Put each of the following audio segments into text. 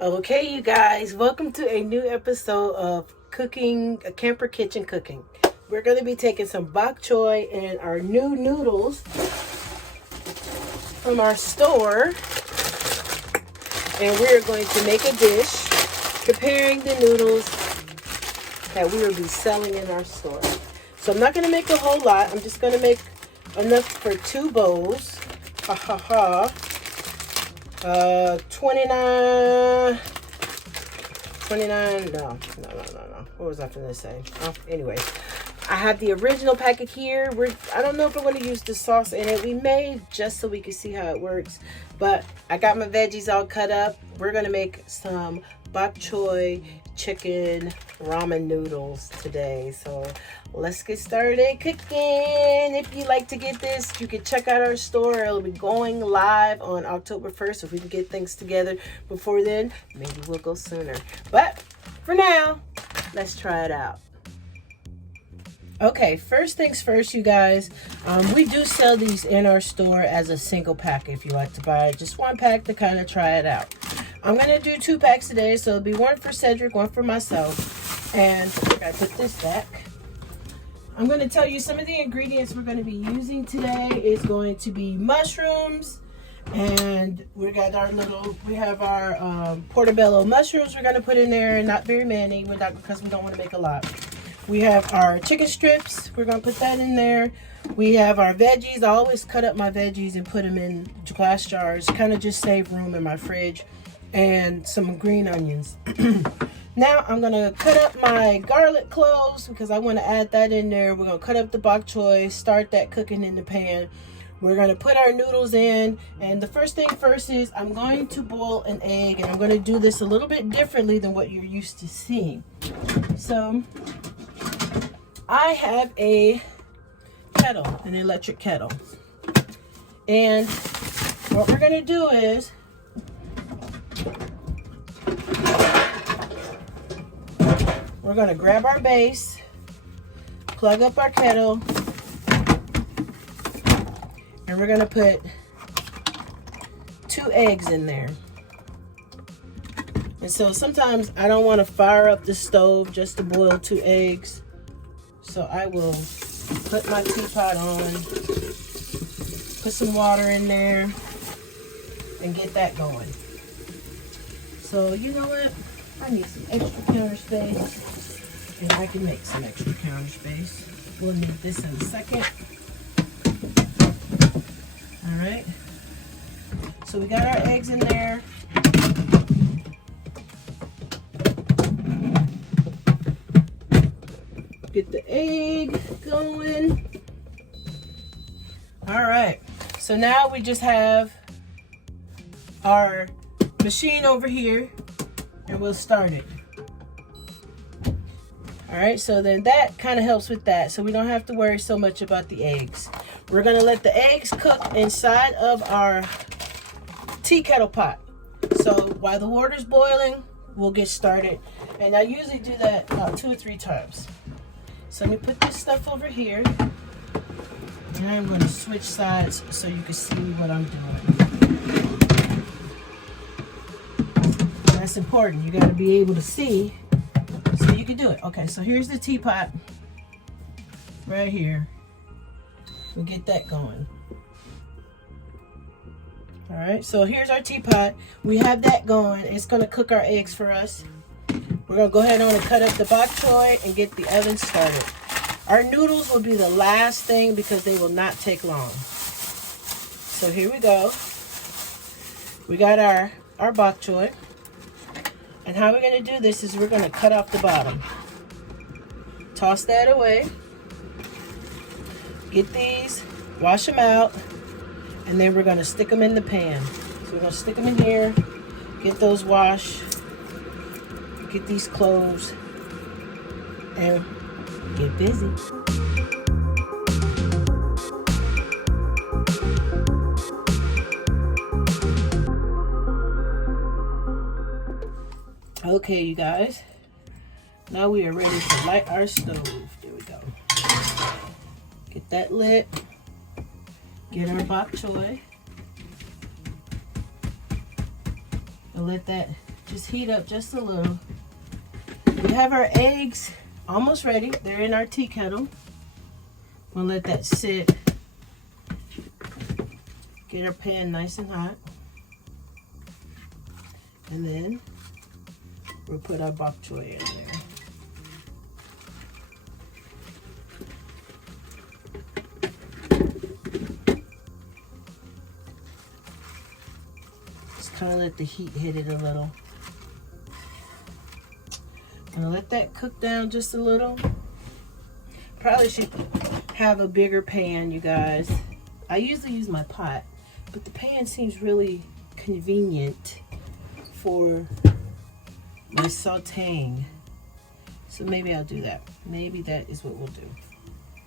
Okay, you guys, welcome to a new episode of Cooking, a Camper Kitchen Cooking. We're going to be taking some bok choy and our new noodles from our store, and we're going to make a dish preparing the noodles that we will be selling in our store. So I'm not going to make a whole lot. I'm just going to make enough for 2 bowls. Ha ha ha. 29, no. What was I going to say? Anyway, I have the original packet here. I don't know if we're going to use the sauce in it. We may, just so we can see how it works. But I got my veggies all cut up. We're going to make some bok choy chicken ramen noodles today. So let's get started cooking. If you'd like to get this, you can check out our store. It'll be going live on October 1st. If we can get things together before then, maybe we'll go sooner. But for now, let's try it out. Okay, first things first, you guys. We do sell these in our store as a single pack if you like to buy it. Just 1 pack to kind of try it out. I'm going to do 2 packs today, so it'll be 1 for Cedric, 1 for myself. And I gotta put this back. I'm going to tell you some of the ingredients we're going to be using today is going to be mushrooms. And we have our portobello mushrooms we're going to put in there. Not very many, because we don't want to make a lot. We have our chicken strips. We're going to put that in there. We have our veggies. I always cut up my veggies and put them in glass jars. Kind of just save room in my fridge. And some green onions. Now I'm going to cut up my garlic cloves because I want to add that in there. We're going to cut up the bok choy, start that cooking in the pan. We're going to put our noodles in. And the first thing first is I'm going to boil an egg. And I'm going to do this a little bit differently than what you're used to seeing. So I have a kettle, an electric kettle. And what we're going to do is we're going to grab our base, plug up our kettle, and we're going to put 2 eggs in there. And so sometimes I don't want to fire up the stove just to boil 2 eggs. So I will put my teapot on, put some water in there, and get that going. So you know what? I need some extra counter space, and I can make some extra counter space. We'll need this in a second. All right. So we got our eggs in there. Get the egg going. All right. So now we just have our machine over here, and we'll start it. All right, so then that kind of helps with that, so we don't have to worry so much about the eggs. We're going to let the eggs cook inside of our tea kettle pot. So while the water's boiling, we'll get started. And I usually do that about 2 or 3 times. So let me put this stuff over here. And I'm going to switch sides so you can see what I'm doing. That's important. You got to be able to see so you can do it. Okay, so here's the teapot right here. We'll get that going. All right, so here's our teapot. We have that going. It's going to cook our eggs for us. We're going to go ahead on and cut up the bok choy and get the oven started. Our noodles will be the last thing because they will not take long. So here we go. We got our bok choy. And how we're going to do this is we're going to cut off the bottom. Toss that away. Get these, wash them out, and then we're going to stick them in the pan. So we're going to stick them in here, get those washed, get these cloves, and get busy. Okay, you guys. Now we are ready to light our stove. There we go. Get that lit. Get our bok choy. And let that Just heat up just a little. We have our eggs almost ready. They're in our tea kettle. We'll let that sit. Get our pan nice and hot. And then we'll put our bok choy in there. Just kind of let the heat hit it a little. I'm gonna let that cook down just a little. Probably should have a bigger pan, you guys. I usually use my pot, but the pan seems really convenient for my sauteing. So maybe I'll do that. Maybe that is what we'll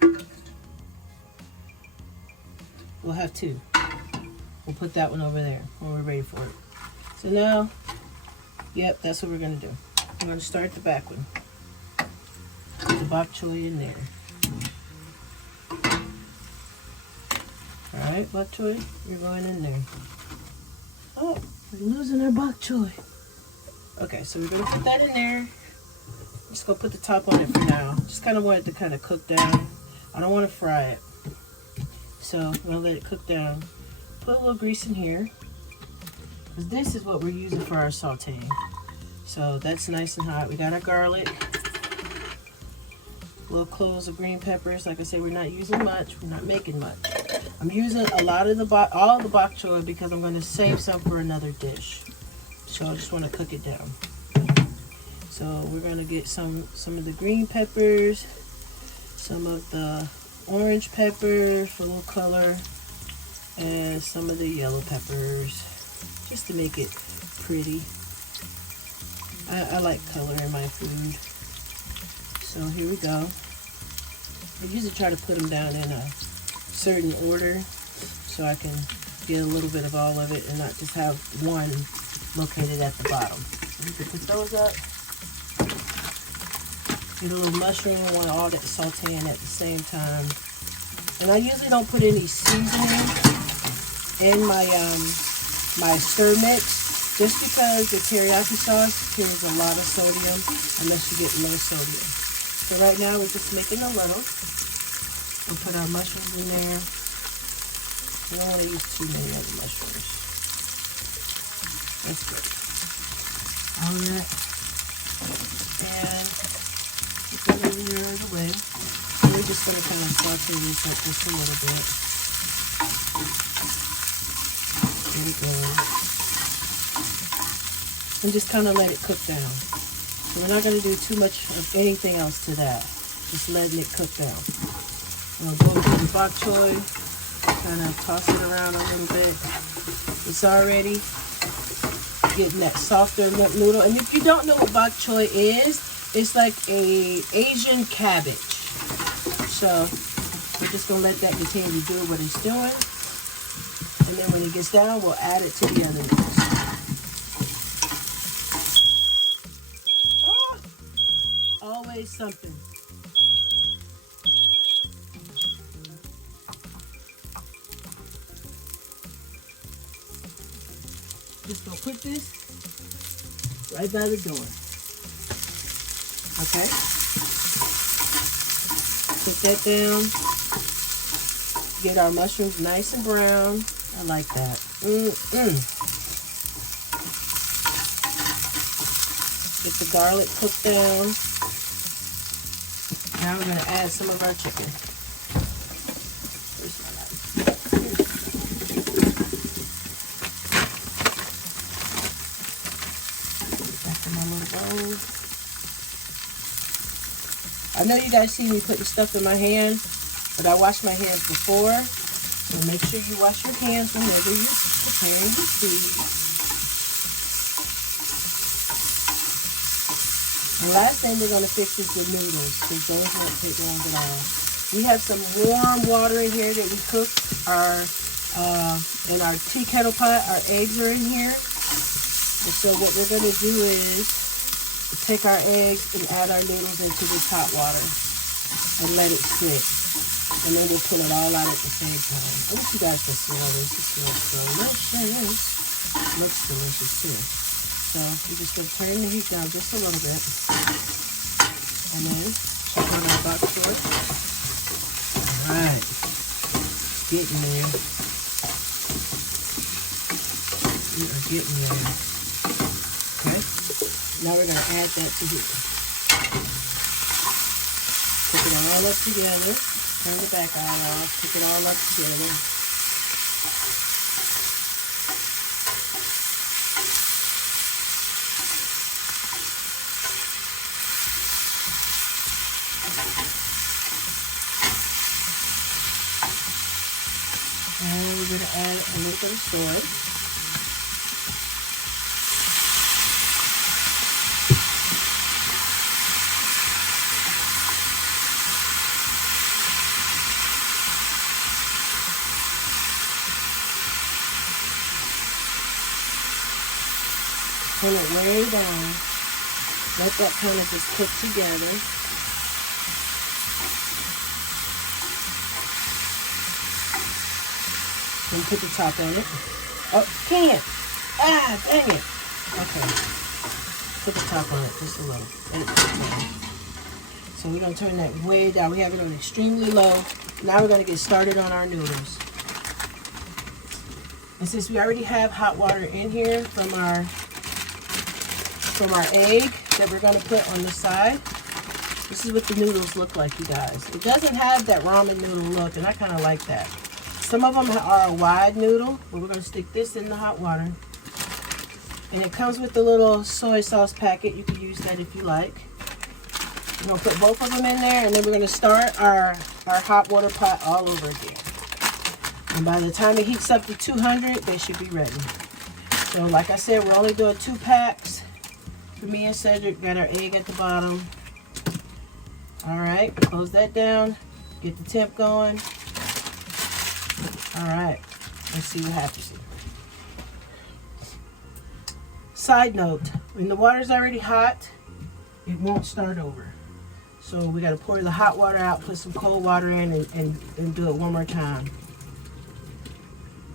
do. We'll have two. We'll put that one over there when we're ready for it. So now, yep, that's what we're gonna do. I'm going to start the back one. Put the bok choy in there. Alright, bok choy, you're going in there. Oh, we're losing our bok choy. Okay, so we're going to put that in there. I'm just going to put the top on it for now. Just kind of want it to kind of cook down. I don't want to fry it. So I'm going to let it cook down. Put a little grease in here. Because this is what we're using for our sauteing. So that's nice and hot. We got our garlic, little cloves of green peppers. Like I said, we're not using much. We're not making much. I'm using a lot of all of the bok choy because I'm going to save some for another dish. So I just want to cook it down. So we're going to get some of the green peppers, some of the orange pepper for a little color, and some of the yellow peppers just to make it pretty. I like color in my food. So here we go. I usually try to put them down in a certain order so I can get a little bit of all of it and not just have one located at the bottom. You can put those up. Get a little mushroom. I want all that sauteing at the same time. And I usually don't put any seasoning in my my stir mix. Just because the teriyaki sauce carries a lot of sodium unless you get low sodium. So right now we're just making a little. We'll put our mushrooms in there. We don't want to use too many of the mushrooms. That's good. All that. And put that over here out of the way. We're just going to kind of saute this up just a little bit. There we go. And just kind of let it cook down. So we're not going to do too much of anything else to that. Just letting it cook down. We'll go to the bok choy, kind of toss it around a little bit. It's already getting that softer noodle. And if you don't know what bok choy is, it's like a Asian cabbage. So we're just going to let that continue to do what it's doing. And then when it gets down, we'll add it to the other noodles. Always something. Just gonna put this right by the door. Okay. Put that down. Get our mushrooms nice and brown. I like that. Get the garlic cooked down. Now we're going to add some of our chicken. Back in my little bowl. I know you guys see me putting stuff in my hand, but I wash my hands before. So make sure you wash your hands whenever you're preparing your food. The last thing we're going to fix is the noodles, because those won't take long at all. We have some warm water in here that we cooked in our tea kettle pot. Our eggs are in here. And so what we're going to do is take our eggs and add our noodles into this hot water and let it sit. And then we'll pull it all out at the same time. I wish you guys could smell this. It smells delicious. It looks delicious too. So So we're just going to turn the heat down just a little bit. And then check on our bok choy. Alright. Getting there. We are getting there. Okay. Now we're going to add that to here. Cook it all up together. Turn the back all off. Cook it all up together. And we're going to add a little bit of soy. Turn it way down. Let that kind of just cook together. And put the top on it. Oh, can't. Ah, dang it. Okay. Put the top on it just a little. So we're going to turn that way down. We have it on extremely low. Now we're going to get started on our noodles. And since we already have hot water in here from our egg that we're going to put on the side, this is what the noodles look like, you guys. It doesn't have that ramen noodle look, and I kind of like that. Some of them are a wide noodle, but we're going to stick this in the hot water. And it comes with the little soy sauce packet. You can use that if you like. We're going to put both of them in there, and then we're going to start our hot water pot all over again. And by the time it heats up to 200, they should be ready. So like I said, we're only doing 2 packs. For me and Cedric, got our egg at the bottom. All right, close that down. Get the temp going. All right, let's see what happens here. Side note, when the water's already hot, it won't start over. So we got to pour the hot water out, put some cold water in, and do it one more time.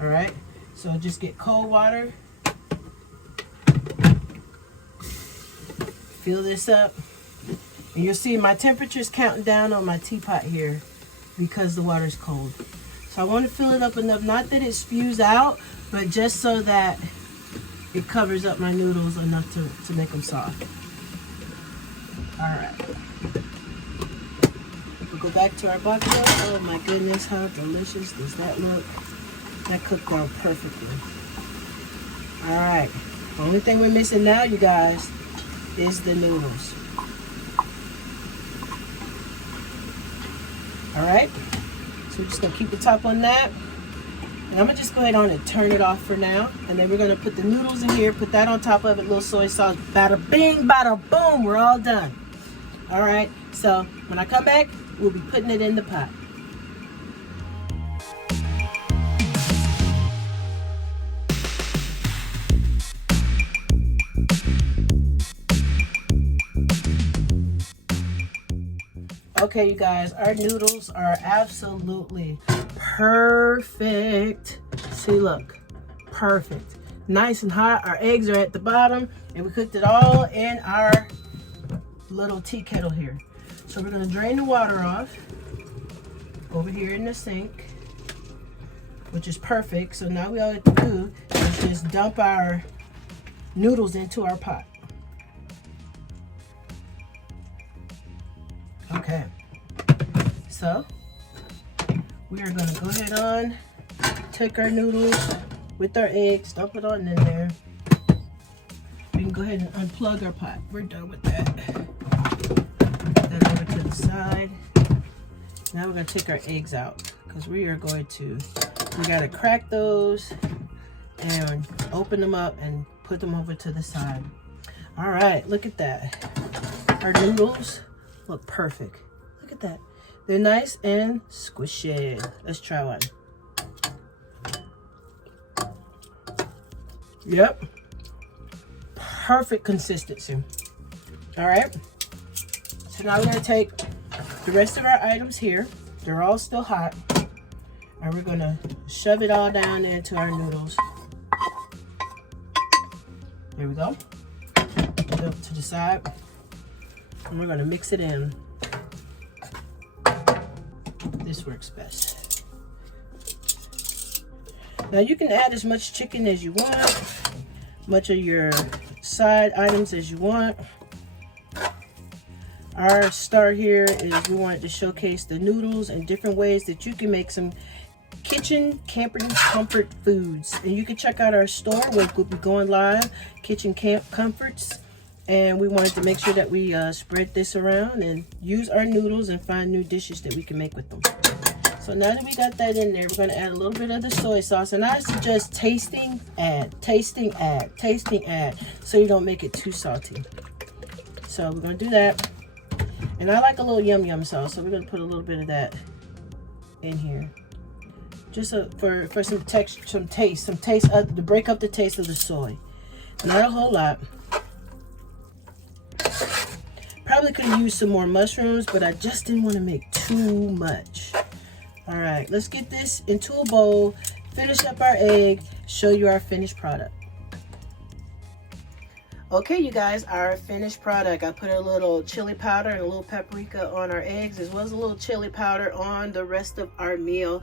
All right, so just get cold water. Fill this up. And you'll see my temperature's counting down on my teapot here because the water's cold. So I want to fill it up enough, not that it spews out, but just so that it covers up my noodles enough to make them soft. All right. We'll go back to our bok choy. Oh my goodness, how delicious does that look? That cooked down perfectly. All right. The only thing we're missing now, you guys, is the noodles. All right. So we're just going to keep the top on that. And I'm going to just go ahead on and turn it off for now. And then we're going to put the noodles in here, put that on top of it, little soy sauce. Bada bing, bada boom, we're all done. All right, so when I come back, we'll be putting it in the pot. Okay, you guys, our noodles are absolutely perfect. See, look, perfect. Nice and hot. Our eggs are at the bottom, and we cooked it all in our little tea kettle here. So we're going to drain the water off over here in the sink, which is perfect. So now we all have to do is just dump our noodles into our pot. Okay, so we are going to go ahead on, take our noodles with our eggs, dump it on in there. We can go ahead and unplug our pot. We're done with that. Put that over to the side. Now we're going to take our eggs out because we got to crack those and open them up and put them over to the side. All right, look at that. Our noodles look perfect. Look at that. They're nice and squishy. Let's try one. Yep. Perfect consistency. All right. So now we're going to take the rest of our items here. They're all still hot. And we're going to shove it all down into our noodles. Here we go. to the side. And we're gonna mix it in. This works best. Now you can add as much chicken as you want, much of your side items as you want. Our star here is we wanted to showcase the noodles and different ways that you can make some kitchen camping comfort foods. And you can check out our store where we'll be going live, Kitchen Camp Comforts. And we wanted to make sure that we spread this around and use our noodles and find new dishes that we can make with them. So now that we got that in there, we're going to add a little bit of the soy sauce. And I suggest tasting, add, tasting, add, tasting, add, so you don't make it too salty. So we're going to do that. And I like a little yum yum sauce, so we're going to put a little bit of that in here. Just for some texture, some taste to break up the taste of the soy. Not a whole lot. Probably could have used some more mushrooms, but I just didn't want to make too much. All right, let's get this into a bowl, finish up our egg, show you our finished product. Okay, you guys, our finished product. I put a little chili powder and a little paprika on our eggs, as well as a little chili powder on the rest of our meal.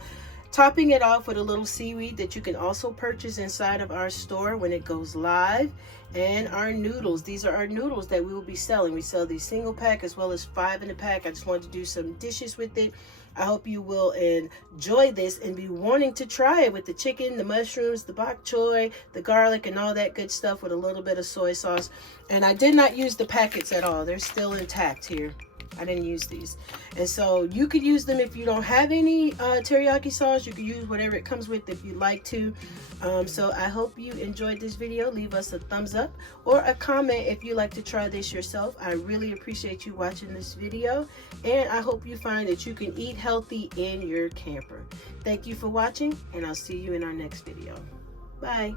Topping it off with a little seaweed that you can also purchase inside of our store when it goes live. And our noodles. These are our noodles that we will be selling. We sell these single pack as well as 5 in a pack. I just wanted to do some dishes with it. I hope you will enjoy this and be wanting to try it with the chicken, the mushrooms, the bok choy, the garlic, and all that good stuff with a little bit of soy sauce. And I did not use the packets at all. They're still intact here. I didn't use these. And so you could use them if you don't have any teriyaki sauce. You can use whatever it comes with if you'd like to. So I hope you enjoyed this video. Leave us a thumbs up or a comment if you'd like to try this yourself. I really appreciate you watching this video. And I hope you find that you can eat healthy in your camper. Thank you for watching, and I'll see you in our next video. Bye.